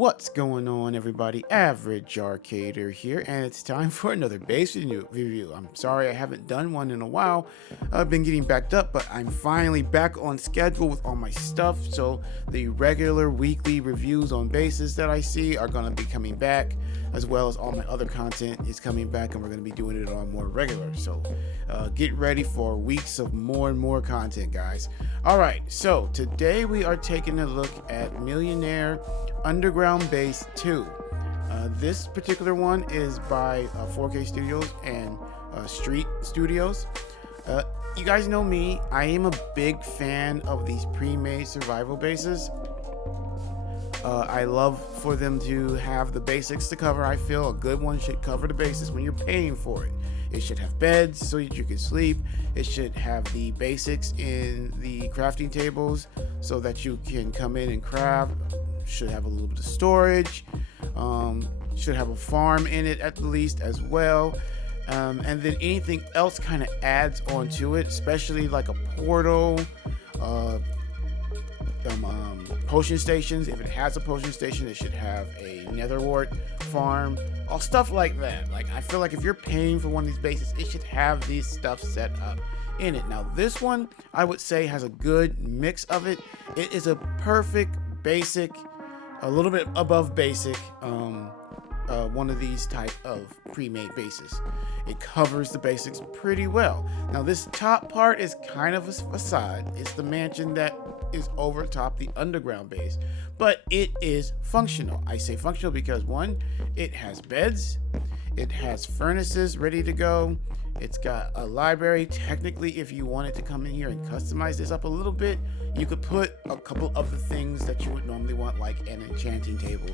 What's going on, everybody? Average Arcader here, and it's time for another base review. I'm sorry I haven't done one in a while. I've been getting backed up, but I'm finally back on schedule with all my stuff, so the regular weekly reviews on bases that I see are going to be coming back, as well as all my other content is coming back, and we're going to be doing it on more regular. So get ready for weeks of more and more content, guys. Alright, so today we are taking a look at Millionaire Underground Base 2. This particular one is by 4K Studios and Street Studios. You guys know me, I am a big fan of these pre-made survival bases. I love for them to have the basics to cover. I feel a good one should cover the basics when you're paying for it. It should have beds so that you can sleep. It should have the basics in the crafting tables so that you can come in and craft. Should have a little bit of storage. Should have a farm in it at least as well. And then anything else kind of adds onto it, especially like a portal, potion stations. If it has a potion station, it should have a netherwort farm, all stuff like that. Like, I feel like if you're paying for one of these bases, it should have these stuff set up in it. Now this one, I would say, has a good mix of it. It is a perfect basic, a little bit above basic, one of these type of pre-made bases. It covers the basics pretty well. Now this top part is kind of a facade. It's the mansion that is over top the underground base, but it is functional. I say functional because one, it has beds, it has furnaces ready to go, it's got a library. Technically, if you wanted to come in here and customize this up a little bit, you could put a couple of the things that you would normally want, like an enchanting table,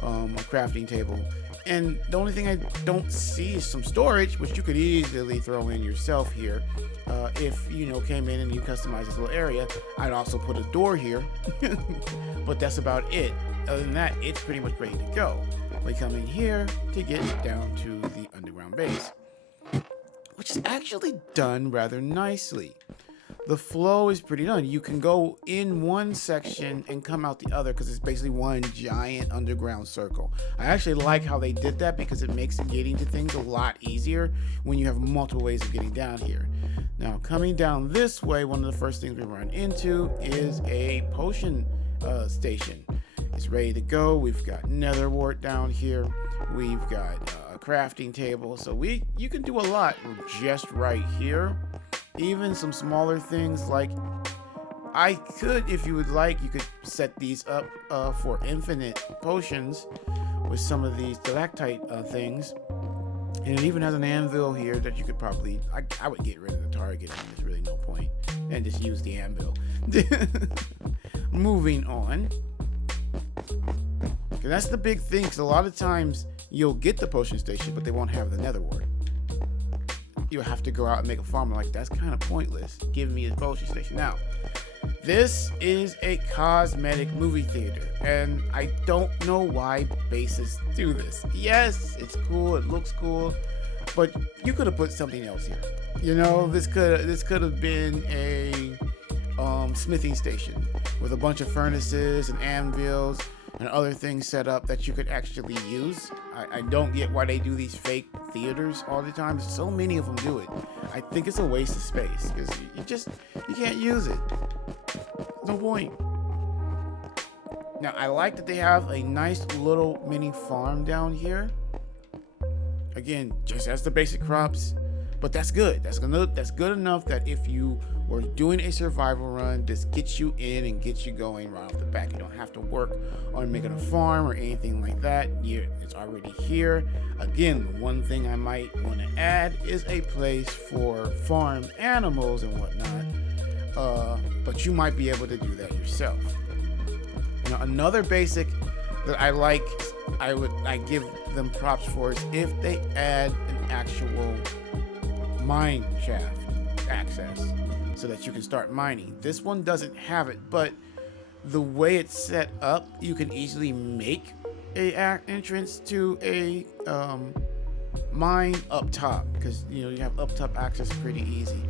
a crafting table. And the only thing I don't see is some storage, which you could easily throw in yourself here. If you came in and you customized this little area, I'd also put a door here, but that's about it. Other than that, it's pretty much ready to go. We come in here to get down to the underground base, which is actually done rather nicely. The flow is pretty done. You can go in one section and come out the other because it's basically one giant underground circle. I actually like how they did that because it makes getting to things a lot easier when you have multiple ways of getting down here. Now, coming down this way, one of the first things we run into is a potion station. It's ready to go. We've got netherwort down here. We've got a crafting table. So you can do a lot just right here. Even some smaller things, like I could, if you would like, you could set these up for infinite potions with some of these stalactite things. And it even has an anvil here that you could probably, I would get rid of the target, and there's really no point, and just use the anvil. Moving on. And that's the big thing, because a lot of times you'll get the potion station, but they won't have the netherwort. You'll have to go out and make a farm. Like, that's kind of pointless. Give me a potion station. Now, this is a cosmetic movie theater, and I don't know why bases do this. Yes, it's cool, it looks cool, but you could have put something else here. This could have been a smithing station with a bunch of furnaces and anvils and other things set up that you could actually use. I don't get why they do these fake theaters all the time. So many of them do it. I think it's a waste of space because you can't use it. No point. Now, I like that they have a nice little mini farm down here. Again, just as the basic crops, but that's good. That's good enough that if you were doing a survival run, this gets you in and gets you going right off the bat. You don't have to work on making a farm or anything like that. It's already here. Again, the one thing I might want to add is a place for farm animals and whatnot. But you might be able to do that yourself. Now, another basic that I like, I give them props for, is if they add an actual mine shaft access so that you can start mining. This one doesn't have it, but the way it's set up, you can easily make entrance to a mine up top, because you have up top access pretty easy.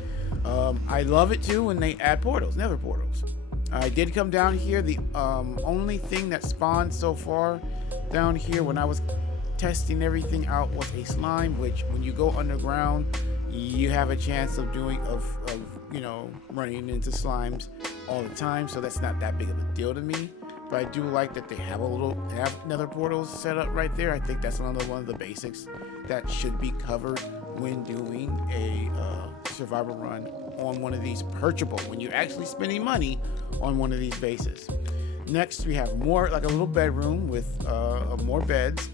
I love it too when they add portals, nether portals. I did come down here. The only thing that spawned so far down here when I was testing everything out was a slime, which when you go underground, you have a chance of running into slimes all the time. So that's not that big of a deal to me. But I do like that they have nether portals set up right there. I think that's another one of the basics that should be covered when doing a survival run on one of these purchable, when you're actually spending money on one of these bases. Next, we have more, like a little bedroom with more beds.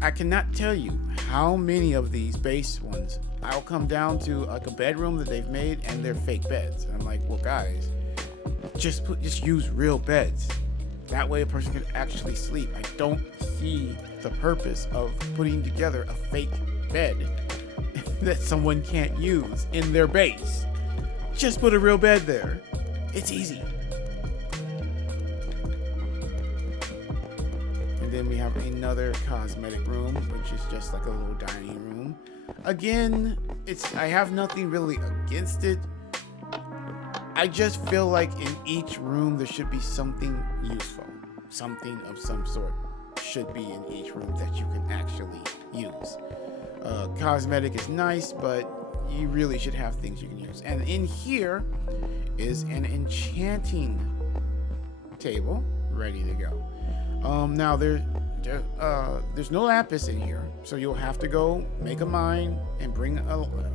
I cannot tell you how many of these base ones I'll come down to, like a bedroom that they've made and they're fake beds. And I'm like, well, guys, just use real beds. That way a person can actually sleep. I don't see the purpose of putting together a fake bed that someone can't use in their base. Just put a real bed there. It's easy. And then we have another cosmetic room, which is just like a little dining room. Again, I have nothing really against it. I just feel like in each room there should be something useful. Something of some sort should be in each room that you can actually use. Cosmetic is nice, but you really should have things you can use. And in here is an enchanting table ready to go. Now there's no lapis in here, so you'll have to go make a mine and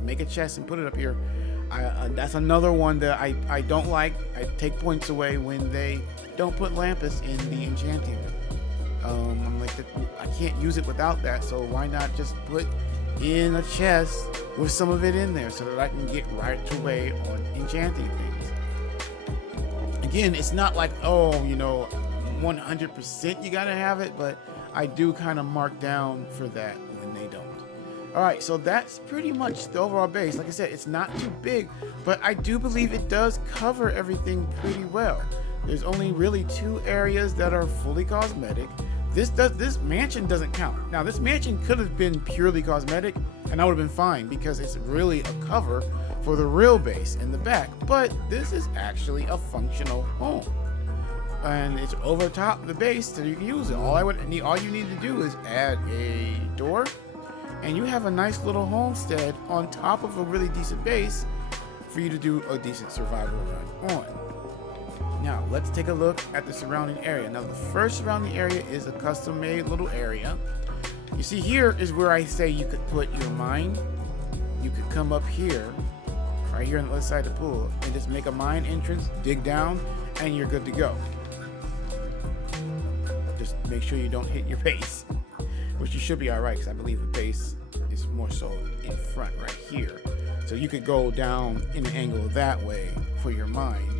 make a chest and put it up here. That's another one that I don't like. I take points away when they don't put lapis in the enchanting room. I'm like, I can't use it without that, so why not just put in a chest with some of it in there so that I can get right away on enchanting things. Again, it's not like, 100% you gotta have it, but I do kind of mark down for that when they don't. Alright, so that's pretty much the overall base. Like I said, it's not too big, but I do believe it does cover everything pretty well. There's only really 2 areas that are fully cosmetic. This mansion doesn't count. Now, this mansion could have been purely cosmetic, and I would have been fine because it's really a cover for the real base in the back. But this is actually a functional home, and it's over top of the base, so you can use it. All you need to do is add a door, and you have a nice little homestead on top of a really decent base for you to do a decent survival run on. Now, let's take a look at the surrounding area. Now, the first surrounding area is a custom-made little area. You see, here is where I say you could put your mine. You could come up here, right here on the other side of the pool, and just make a mine entrance, dig down, and you're good to go. Just make sure you don't hit your base, which you should be all right, because I believe the base is more so in front right here. So you could go down in an angle that way for your mine.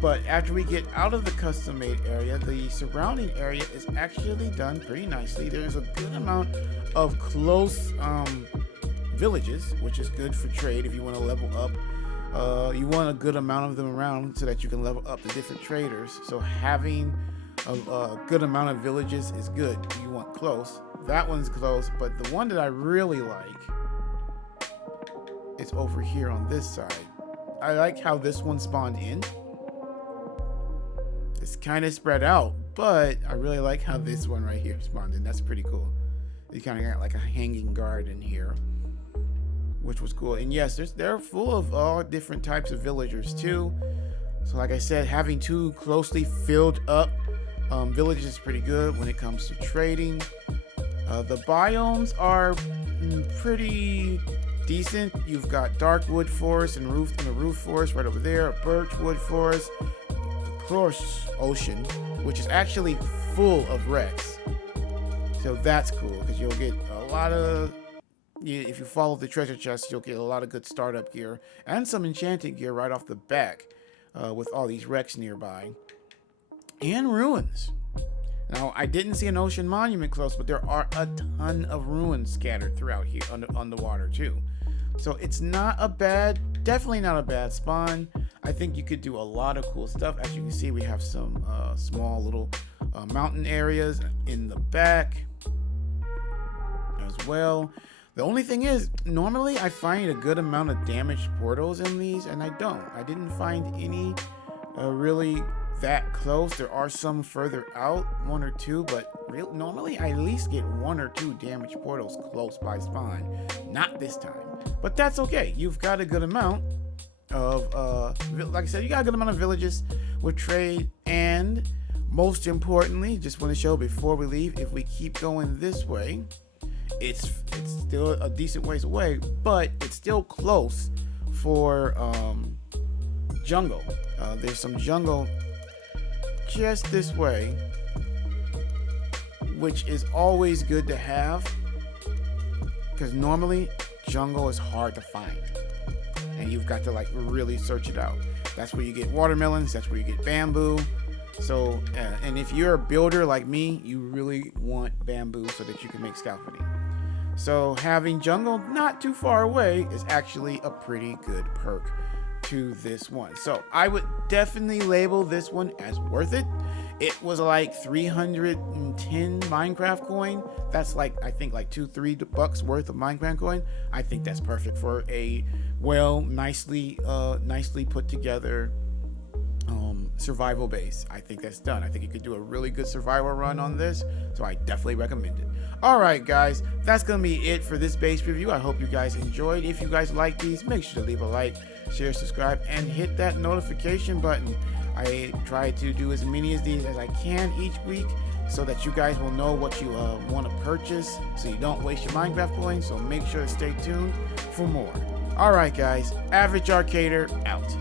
But after we get out of the custom-made area, the surrounding area is actually done pretty nicely. There's a good amount of close villages, which is good for trade if you want to level up. You want a good amount of them around so that you can level up the different traders. So having a good amount of villages is good. You want close. That one's close, but the one that I really like is over here on this side. I like how this one spawned in. It's kind of spread out, but I really like how this one right here spawned in. That's pretty cool. You kind of got like a hanging garden here, which was cool. And yes, they're full of all different types of villagers too. So like I said, having 2 closely filled up villages is pretty good when it comes to trading. The biomes are pretty decent. You've got dark wood forest and the roof forest right over there, a birch wood forest, of course ocean, which is actually full of wrecks. So that's cool because you'll get a lot of, if you follow the treasure chest, you'll get a lot of good startup gear and some enchanted gear right off the back with all these wrecks nearby. And ruins. Now, I didn't see an ocean monument close, but there are a ton of ruins scattered throughout here on the water too. So it's not a bad definitely not a bad spawn. I think you could do a lot of cool stuff. As you can see, we have some small little mountain areas in the back as well. The only thing is, normally I find a good amount of damaged portals in these, and I didn't find any really that close. There are some further out, 1 or 2, but normally I at least get 1 or 2 damaged portals close by spawn. Not this time, but that's okay. You've got a good amount of like I said, you got a good amount of villages with trade, and most importantly, just want to show before we leave, if we keep going this way, it's still a decent ways away, but it's still close for jungle. There's some jungle just this way, which is always good to have, because normally jungle is hard to find and you've got to like really search it out. That's where you get watermelons, that's where you get bamboo. So and if you're a builder like me, you really want bamboo so that you can make scaffolding. So having jungle not too far away is actually a pretty good perk to this one. So I would definitely label this one as worth it. It was like 310 Minecraft coin. That's like, I think like $2-3 worth of Minecraft coin. I think that's perfect for a nicely put together survival base. I think that's done. I think you could do a really good survival run on this, so I definitely recommend it. All right, guys, that's gonna be it for this base review. I hope you guys enjoyed. If you guys like these, make sure to leave a like, share, subscribe, and hit that notification button. I try to do as many of these as I can each week so that you guys will know what you want to purchase, so you don't waste your Minecraft coins. So make sure to stay tuned for more. All right, guys, Average Arcader out.